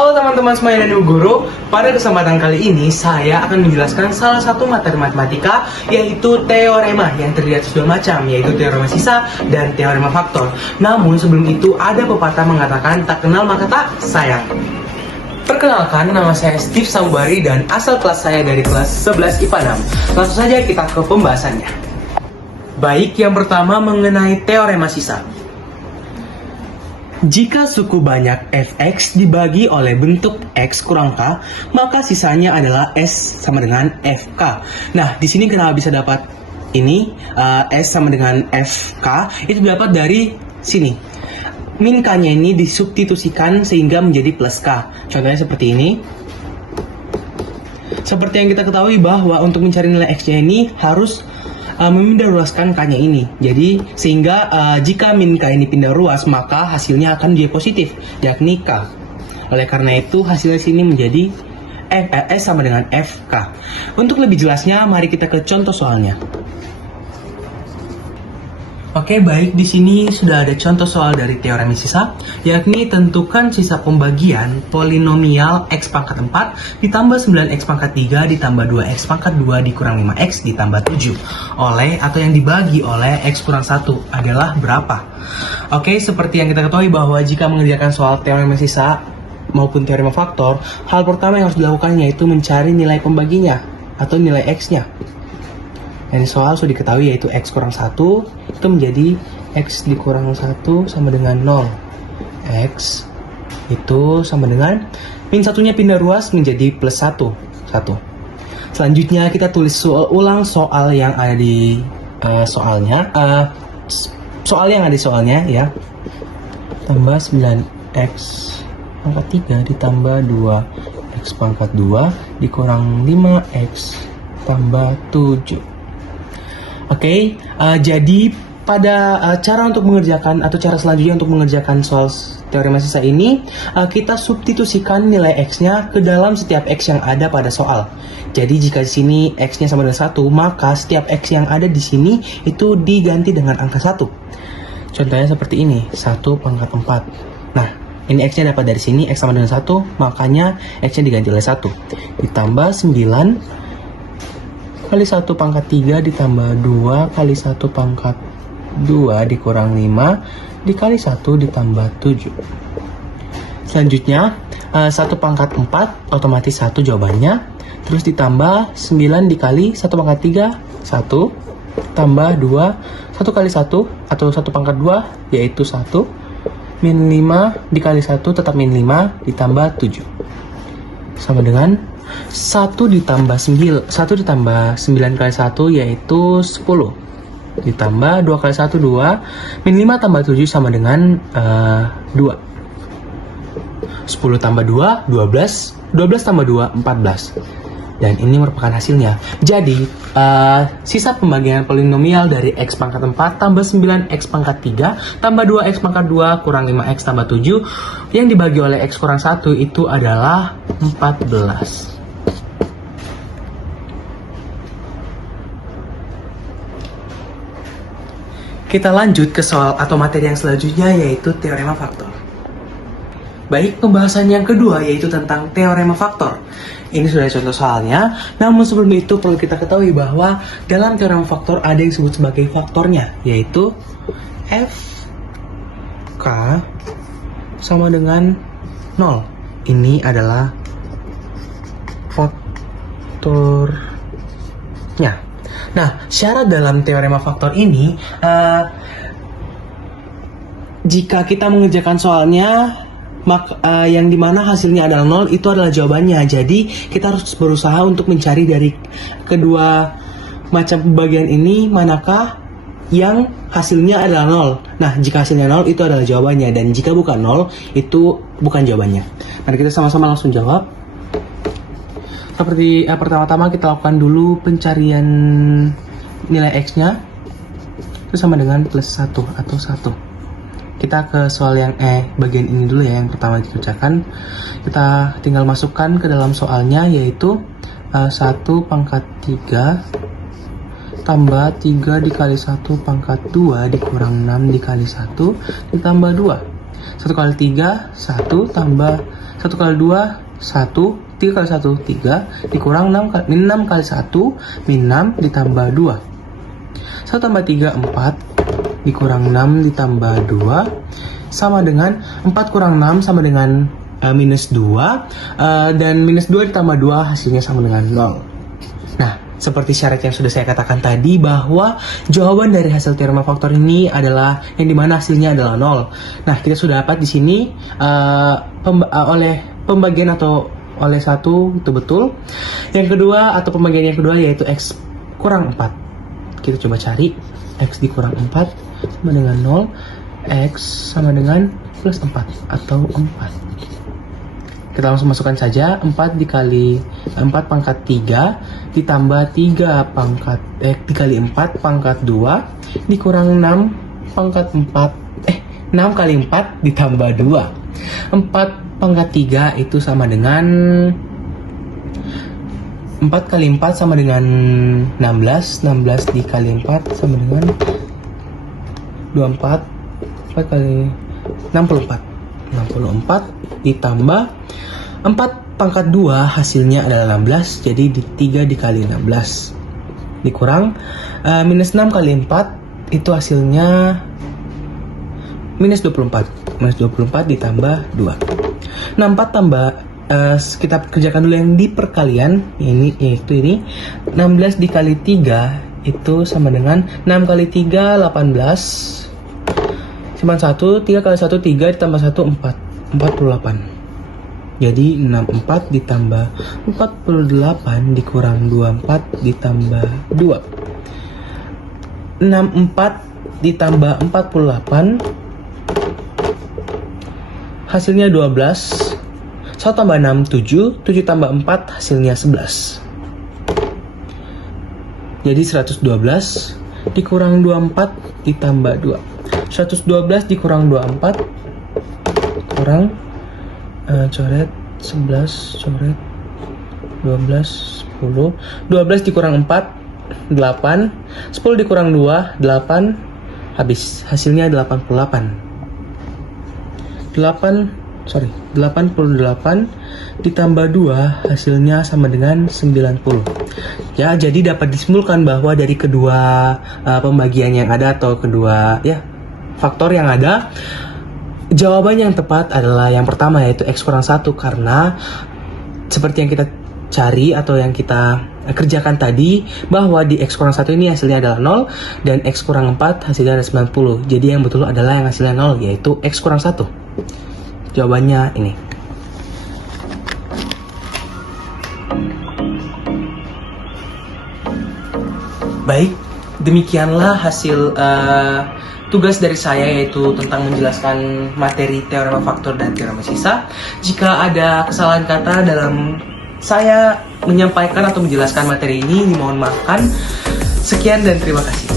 Halo teman-teman semuanya dan Ibu Guru. Pada kesempatan kali ini saya akan menjelaskan salah satu materi matematika, yaitu teorema yang terdiri atas dua macam, yaitu teorema sisa dan teorema faktor. Namun sebelum itu ada pepatah mengatakan tak kenal maka tak sayang. Perkenalkan, nama saya Steve Sambari dan asal kelas saya dari kelas 11 IPA 6. Langsung saja kita ke pembahasannya. Baik, yang pertama mengenai teorema sisa. Jika suku banyak fx dibagi oleh bentuk x kurang k, maka sisanya adalah s sama dengan fk. Nah, di sini kenapa bisa dapat ini s sama dengan fk? Itu dapat dari sini. Min k-nya ini disubstitusikan sehingga menjadi plus k. Contohnya seperti ini. Seperti yang kita ketahui bahwa untuk mencari nilai x-nya ini harus memindah ruaskan k-nya ini. Jadi sehingga jika min k ini pindah ruas, maka hasilnya akan menjadi positif, yakni k. Oleh karena itu hasilnya sini menjadi s sama dengan fk. Untuk lebih jelasnya, mari kita ke contoh soalnya. Oke, baik, di sini sudah ada contoh soal dari teorema sisa, yakni tentukan sisa pembagian polinomial x pangkat 4 ditambah 9x pangkat 3 ditambah 2x pangkat 2 dikurang 5x ditambah 7 oleh atau yang dibagi oleh x kurang 1 adalah berapa? Oke, seperti yang kita ketahui bahwa jika mengerjakan soal teorema sisa maupun teorema faktor, hal pertama yang harus dilakukan yaitu mencari nilai pembaginya atau nilai x-nya. Dari soal sudah diketahui yaitu x kurang 1 itu menjadi x dikurang 1 sama dengan 0. X itu sama dengan min satunya pindah ruas menjadi plus 1. Selanjutnya kita tulis ulang soal yang ada di soalnya. Soal yang ada di soalnya ya. Tambah 9x pangkat 3 ditambah 2x pangkat 2 dikurang 5x tambah 7. Oke, jadi pada cara untuk mengerjakan atau cara selanjutnya untuk mengerjakan soal teorema sisa ini, kita substitusikan nilai x-nya ke dalam setiap x yang ada pada soal. Jadi jika di sini x-nya sama dengan 1, maka setiap x yang ada di sini itu diganti dengan angka 1. Contohnya seperti ini, 1 pangkat 4. Nah, ini x-nya dapat dari sini, x sama dengan 1, makanya x-nya diganti oleh 1. Ditambah 9 kali 1 pangkat 3 ditambah 2 kali 1 pangkat 2 dikurang 5 dikali 1 ditambah 7. Selanjutnya 1 pangkat 4 otomatis 1 jawabannya. Terus ditambah 9 dikali 1 pangkat 3 1 tambah 2 1 kali 1 atau 1 pangkat 2 yaitu 1 min 5 dikali 1 tetap min 5 ditambah 7 sama dengan 1 ditambah 9 kali 1 yaitu 10 ditambah 2 kali 1 2 min 5 tambah 7 sama dengan 2. 10 tambah 2 12 tambah 2 14 dan ini merupakan hasilnya. Jadi sisa pembagian polinomial dari x pangkat 4 tambah 9x pangkat 3 tambah 2x pangkat 2 kurang 5x tambah 7 yang dibagi oleh x kurang 1 itu adalah 14. Kita lanjut ke soal atau materi yang selanjutnya yaitu teorema faktor. Baik, pembahasan yang kedua yaitu tentang teorema faktor. Ini sudah contoh soalnya, namun sebelum itu perlu kita ketahui bahwa dalam teorema faktor ada yang disebut sebagai faktornya, yaitu Fk sama dengan 0. Ini adalah faktornya. Nah, syarat dalam teorema faktor ini, jika kita mengerjakan soalnya, yang dimana hasilnya adalah 0, itu adalah jawabannya. Jadi, kita harus berusaha untuk mencari dari kedua macam pembagian ini, manakah yang hasilnya adalah 0. Nah, jika hasilnya 0, itu adalah jawabannya. Dan jika bukan 0, itu bukan jawabannya. Mari kita sama-sama langsung jawab. Seperti pertama-tama kita lakukan dulu pencarian nilai x-nya itu sama dengan plus 1 atau 1. Kita ke soal yang bagian ini dulu ya, yang pertama dikerjakan. Kita tinggal masukkan ke dalam soalnya yaitu 1 pangkat 3 tambah 3 dikali 1 pangkat 2 dikurang 6 dikali 1 ditambah 2. 1 kali 3 1 tambah 1 kali 2, 1. 3 kali 1, 3. Dikurang 6 kali 1, min 6 ditambah 2. 1 tambah 3, 4. Dikurang 6 ditambah 2. Sama dengan 4 kurang 6 sama dengan minus 2. Dan minus 2 ditambah 2 hasilnya sama dengan 0. Nah, seperti syarat yang sudah saya katakan tadi bahwa jawaban dari hasil teorema faktor ini adalah yang dimana hasilnya adalah 0. Nah, kita sudah dapat di sini oleh pembagian atau oleh 1 itu betul. Yang kedua atau pembagian yang kedua yaitu X kurang 4. Kita coba cari X dikurang 4 sama dengan 0. X sama dengan plus 4 atau 4. Kita langsung masukkan saja 4 dikali 4 pangkat 3 ditambah 3 dikali 4 pangkat 2 dikurang 6 pangkat 4 6 kali 4 ditambah 2. 4 pangkat 3 itu sama dengan 4 kali 4 sama dengan 16. 16 dikali 4 sama dengan 24. 4 kali 64 ditambah 4 pangkat 2 hasilnya adalah 16. Jadi 3 dikali 16 dikurang minus 6 kali 4 itu hasilnya minus 24. Minus 24 ditambah 2. Nah, 4 tambah kita kerjakan dulu yang di perkalian ini, yaitu ini 16 dikali 3 itu sama dengan 6 kali 3 18 cuma 1. 3 kali 1 3 ditambah 1 4 48. Jadi 64 ditambah 48 dikurang 24 ditambah 2. 64 ditambah 48 hasilnya 12. 1 tambah 6 7. 7 tambah 4 hasilnya 11. Jadi 112 dikurang 24 ditambah 2. 112 dikurang 24 kurang coret 11 coret 12 10. 12 dikurang 4 8. 10 dikurang 2 8. Habis hasilnya 88 ditambah 2 hasilnya sama dengan 90. Ya, jadi dapat disimpulkan bahwa dari kedua pembagian yang ada atau kedua faktor yang ada, jawaban yang tepat adalah yang pertama, yaitu X kurang 1, karena seperti yang kita cari atau yang kita kerjakan tadi, bahwa di X kurang 1 ini hasilnya adalah 0 dan X kurang 4 hasilnya adalah 90. Jadi yang betul adalah yang hasilnya 0, yaitu X kurang 1. Jawabannya ini. Baik, demikianlah hasil tugas dari saya, yaitu tentang menjelaskan materi teorema faktor dan teorema sisa. Jika ada kesalahan kata dalam saya menyampaikan atau menjelaskan materi ini, dimohon maafkan. Sekian dan terima kasih.